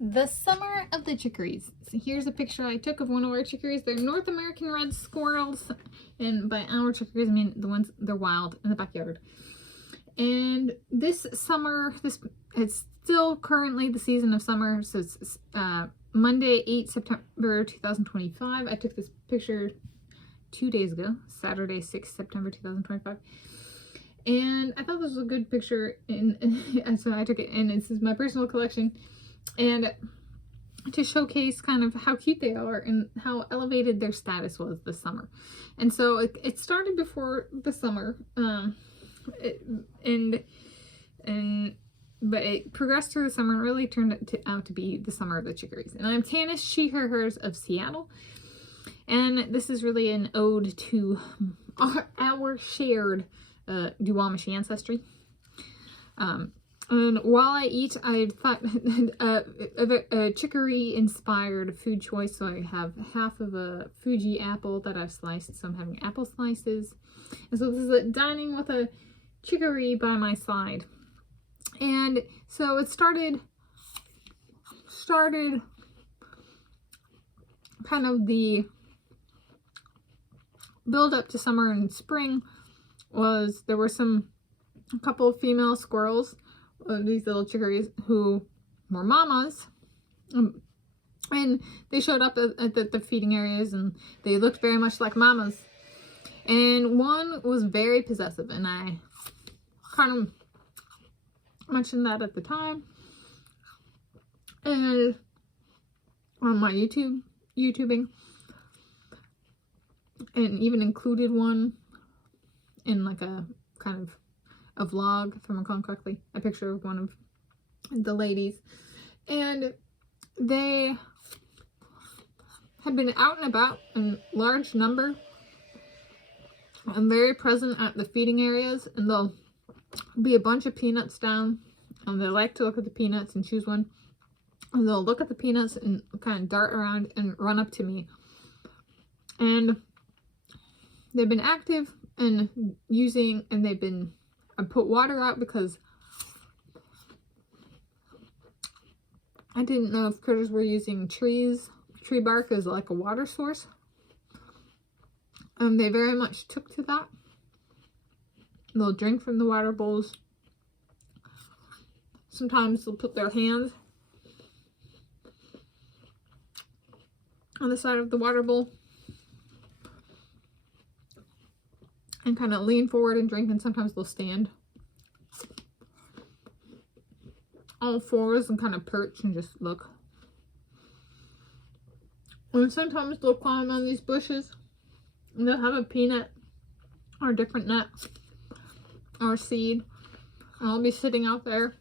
The summer of the chickarees. So here's a picture I took of one of our chickarees. They're North American red squirrels, and by our chickarees I mean the ones they're wild in the backyard. And this summer, it's still currently the season of summer, so it's Monday, 8 September 2025. I took this picture 2 days ago, Saturday, 6 September 2025. And I thought this was a good picture, and so I took it, and this is my personal collection. And to showcase kind of how cute they are and how elevated their status was this summer. And so it started before the summer, but it progressed through the summer and really turned out to be the summer of the chickarees. And I'm Tanis, she, her, hers of Seattle. And this is really an ode to our shared Duwamish ancestry. And while I eat, I thought a chicory inspired food choice. So I have half of a Fuji apple that I've sliced, so I'm having apple slices. And so this is dining with a chicory by my side. And so it started kind of the build up to summer and spring. Was there were a couple of female squirrels, these little chickarees, who were mamas, and they showed up at the feeding areas, and they looked very much like mamas. And one was very possessive, and I kind of mentioned that at the time, and on my YouTubing, and even included one in like a kind of a vlog, if I'm recalling correctly, a picture of one of the ladies. And they had been out and about in large number and very present at the feeding areas, and there'll be a bunch of peanuts down, and they like to look at the peanuts and choose one, and they'll look at the peanuts and kind of dart around and run up to me. And they've been active and they've been, I put water out because I didn't know if critters were using tree bark as like a water source. They very much took to that. They'll drink from the water bowls. Sometimes they'll put their hands on the side of the water bowl and kind of lean forward and drink, and sometimes they'll stand all fours and kind of perch and just look. And sometimes they'll climb on these bushes, and they'll have a peanut or a different nut or seed, and I'll be sitting out there,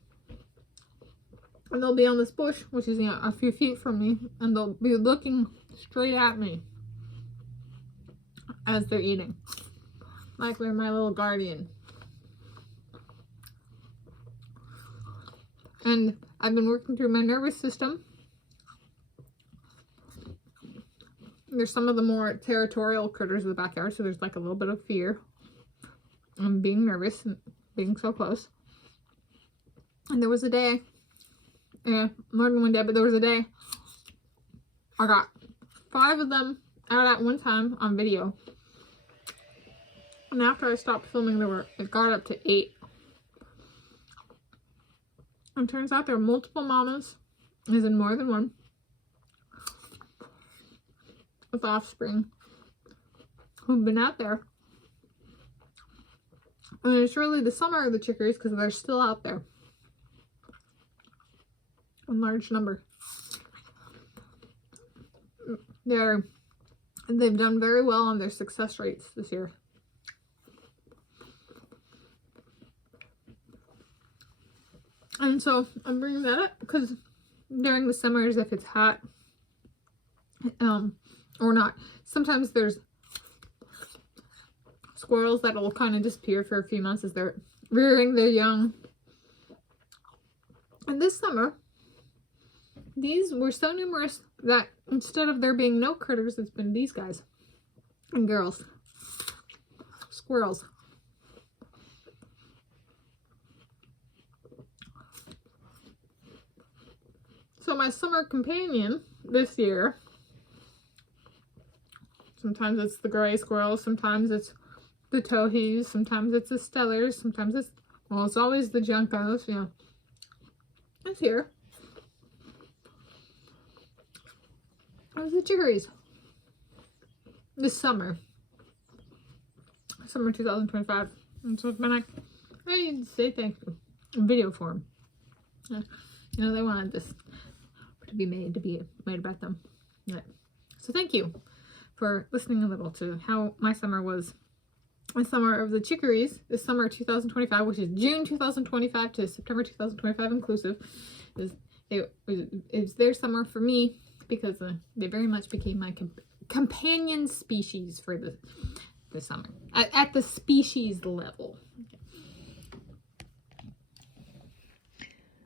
and they'll be on this bush, which is, a few feet from me, and they'll be looking straight at me as they're eating, like they're my little guardian. And I've been working through my nervous system. There's some of the more territorial critters in the backyard, so there's like a little bit of fear and being nervous and being so close. And there was a day, more than one day, but there was a day I got 5 of them out at one time on video. And after I stopped filming, it got up to 8. And turns out there are multiple mamas, as in more than one, with offspring who've been out there. And it's really the summer of the chickarees because they're still out there in large number. They've done very well on their success rates this year. And so I'm bringing that up because during the summers, if it's hot, or not, sometimes there's squirrels that will kind of disappear for a few months as they're rearing their young. And this summer, these were so numerous that instead of there being no critters, it's been these guys and girls, squirrels. So my my summer companion this year, sometimes it's the gray squirrels, sometimes it's the towhees, sometimes it's the stellars, sometimes it's, well, it's always the juncos, you know. It's here. There's the chickarees. This summer. Summer 2025. And so it's been like, I need to say thank you in video form. You know, they wanted this to be made about them. Yeah. So thank you for listening a little to how my summer was. The summer of the chickarees, this summer 2025, which is June 2025 to September 2025 inclusive, it was their summer for me because they very much became my companion species for the summer at the species level.